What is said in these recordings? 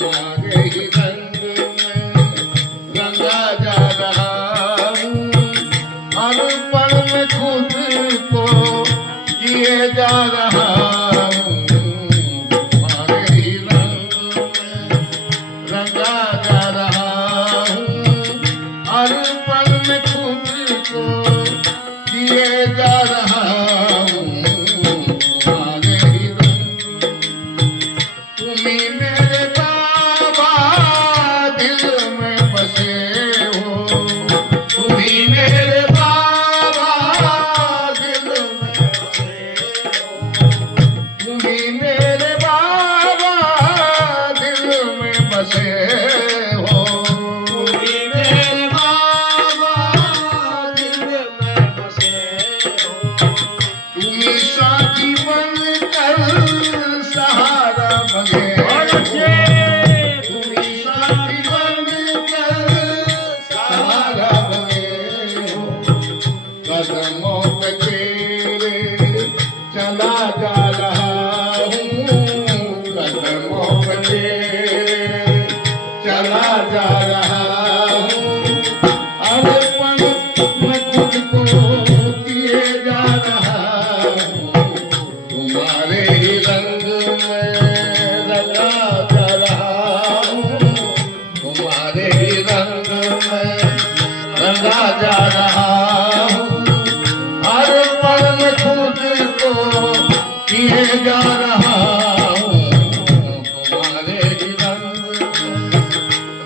तुम्हारे ही रंग में रंगा जा रहा हूँ। हर पल में खुद को जिए जा रहा हूँ। तुम्हारे ही रंग में रंगा जा रहा हूँ। हर पल में खुद को जिए जा रहा हूँ। तुम्हारे ही रंग तुम्ही मेरे बाबा दिल में बसे हो। तुम्ही मेरे बाबा दिल में बसे हो। तुम्ही मेरे बाबा दिल में बसे हो। तुम्ही मेरे बाबा दिल में बसे हो। तुम्ही साथी बनकर सहारा बने। तुम्ही साथी बनकर सहारा बने हो। कदमों पे तेरे चला जा रहा हूँ। कदमों पे तेरे चला जा रहा हूँ। हर पल मैं खुद को किए जा रहा हूँ। तुम्हारे ही रंग में रंगा जा रहा हूँ। तुम्हारे ही रंग में रंगा जा रहा हूँ। हर पल में खुद को किए जा रहा हूँ। तुम्हारे ही रंग में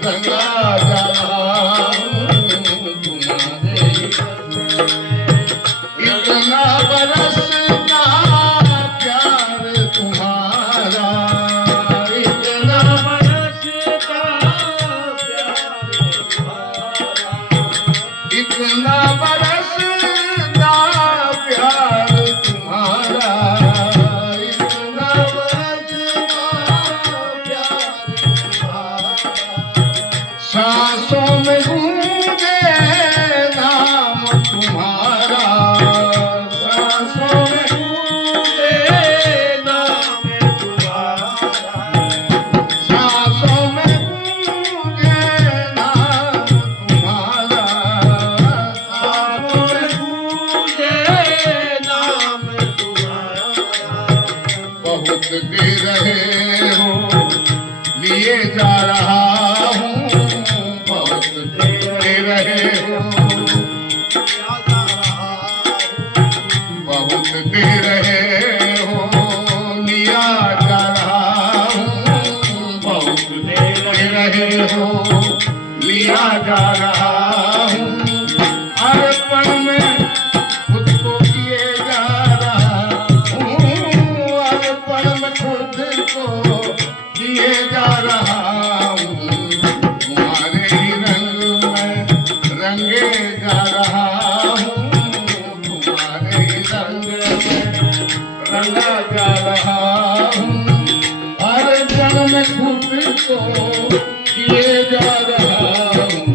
रंगा जा रहा हूँ। तुम्हारे ही रंग में इतना बरसता प्यार तुम्हारा। इतना बरसता प्यार तुम्हारा। इतना बरसता प्यार तुम्हारा। इतना बरसता प्यार तुम्हारा। सांसों में गूंजे नाम तुम्हारा। सांसों में गूंजे नाम तुम्हारा। सांसों में गूंजे नाम तुम्हारा। सांसों में गूंजे नाम तुम्हारा। बहुत दे रहे हो लिए जा रहा हूँ। बहुत दे रहे हो बहुत दे रहे हो लिया जा रहा हूँ। बहुत दे रहे हो लिया जा रहा हूँ। हर पल में खुद को किए जा रहा हूँ। हर पल में खुद को किए जा रहा हूँ। तुम्हारे ही रंग में रंगे जा रहा हूँ। तुम्हारे ही रंग में रंगा जा रहा हूँ। हर क्षण में खुद को किए जा रहा हूँ।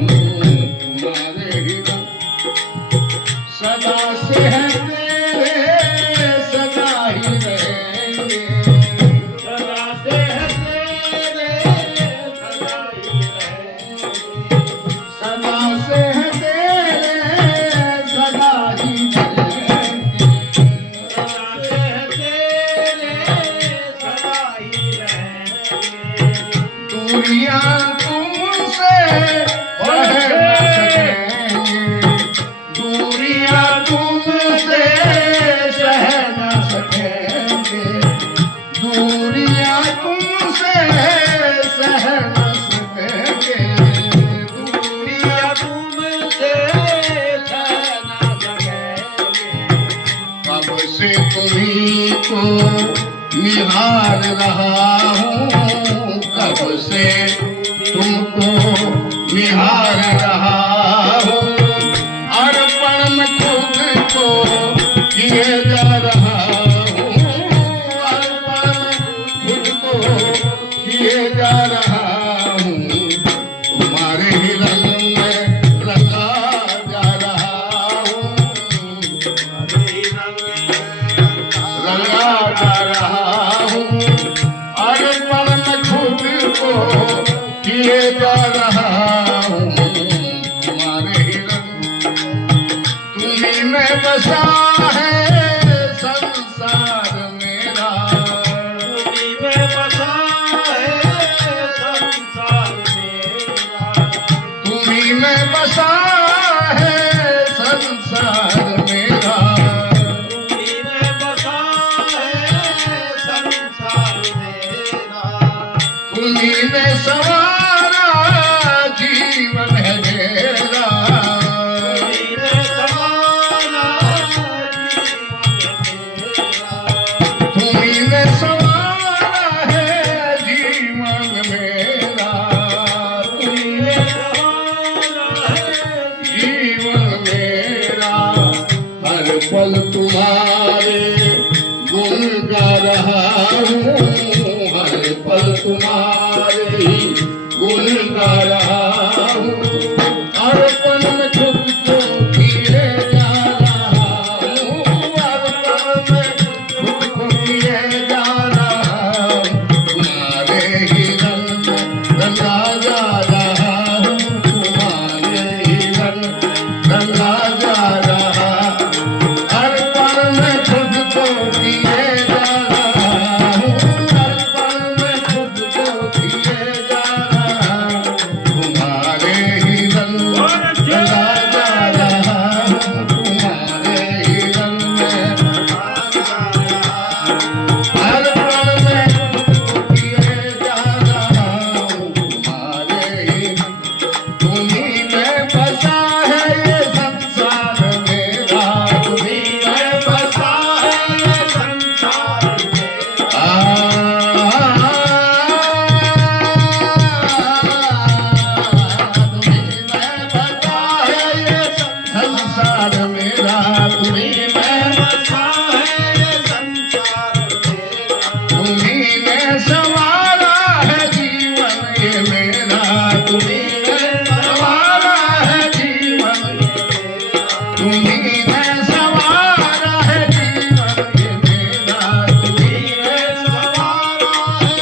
तुम्हारे ही रंग सदा से है तेरे सदा ही रहेंगे। सदा से है तेरे सदा ही रहेंगे। सदा से है तेरे सदा ही रहेंगे। सदा से है तेरे सदा ही रहेंगे। दूरियां तुमसे बढ़ न सकेंगे। दूरियां तुमसे सह न सकेंगे। दूरियां तुमसे सह न सकेंगे। दूरियां तुमसे सह न सकेंगे। कब से तुम्हीं को निहार रहा हूँ। कब से तुमको निहार रहा हूँ। हर पल में खुद को किए जा रहा हूँ। हर पल में खुद को किए जा रहा हूँ। तुम्हारे ही रंग में रंगा जा रहा हूँ। तुम्हारे ही रंग में रंगा जा रहा हूँ। हर पल में खुद को किए जा रहा हूँ तुम्हारे ही रंग, तुम्हीं में बसा है संसार मेरा, तुम्हीं में बसा है संसार मेरा, तुम्हीं में बसा है संसार मेरा, तुम्हीं में बसा है संसार मेरा, तुम्हीं ने सवारा जीवन है मेरा, तुम्हीं ने सवारा तुम्हीं ने सवारा है जीवन मेरा, तुम्हीं ने जीवन मेरा, हर पल तुम्हारे गुण गा रहा हूँ, हर पल तुम्हारे ही गुण गा रहा हूँ, हर पल में खुद को किए जा रहा हूँ, हर पल में खुद को किए जा रहा हूँ, तुम्हारे ही रंग में रंगा जा रहा हूँ, तुम्हारे ही रंग रंगा जा रहा, हर पल में खुद को किए जा रहा हूँ, हर पल में खुद को किए जा रहा हूँ, तुम्हारे ही रंग रंगा जा रहा हूँ, तुम्हारे ही रंग में हर पल में खुद को किए जा रहा हूँ, तुम्हारे ही तुम्हीं में बसा है ये संसार मेरा, तुम्हीं में बसा है ये संसार मेरा, तुम्हीं में बसा है ये संसार मेरा, तुम्हीं में बसा है संसार मेरा, तुम्हीं ने संवारा है जीवन ये मेरा, तुम्हीं ने संवारा है जीवन, तुम्हीं ने संवारा है जीवन ये मेरा, तुम्हीं ने संवारा है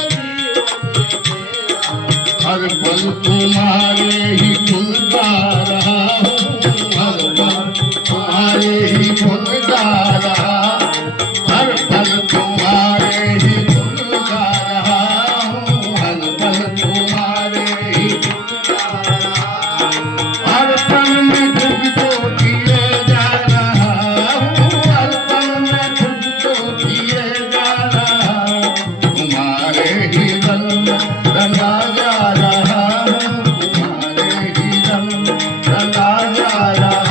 हर पल तुम्हारे ही गुण गा रहा हूँ, हर पल तुम्हारे ही गुण गा रहा, हर पल तुम्हारे ही गुण गा रहा हूँ, हर पल तुम्हारे ही गुण गा रहा, हर पल में खुद को किए जा रहा हूँ, हर पल में खुद को किए जा रहा हूँ, तुम्हारे ही रंग रंगा जा रहा हूँ, तुम्हारे ही रंग रंगा जा रहा,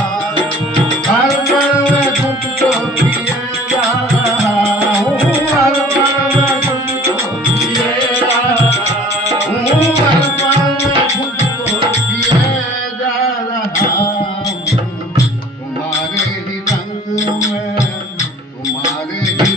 हर पल में खुद को किए जा रहा हूँ, हर पल में खुद को किए जा रहा हूँ, हर पल में खुद को किए जा रहा हूँ, तुम्हारे ही रंग में, तुम्हारे ही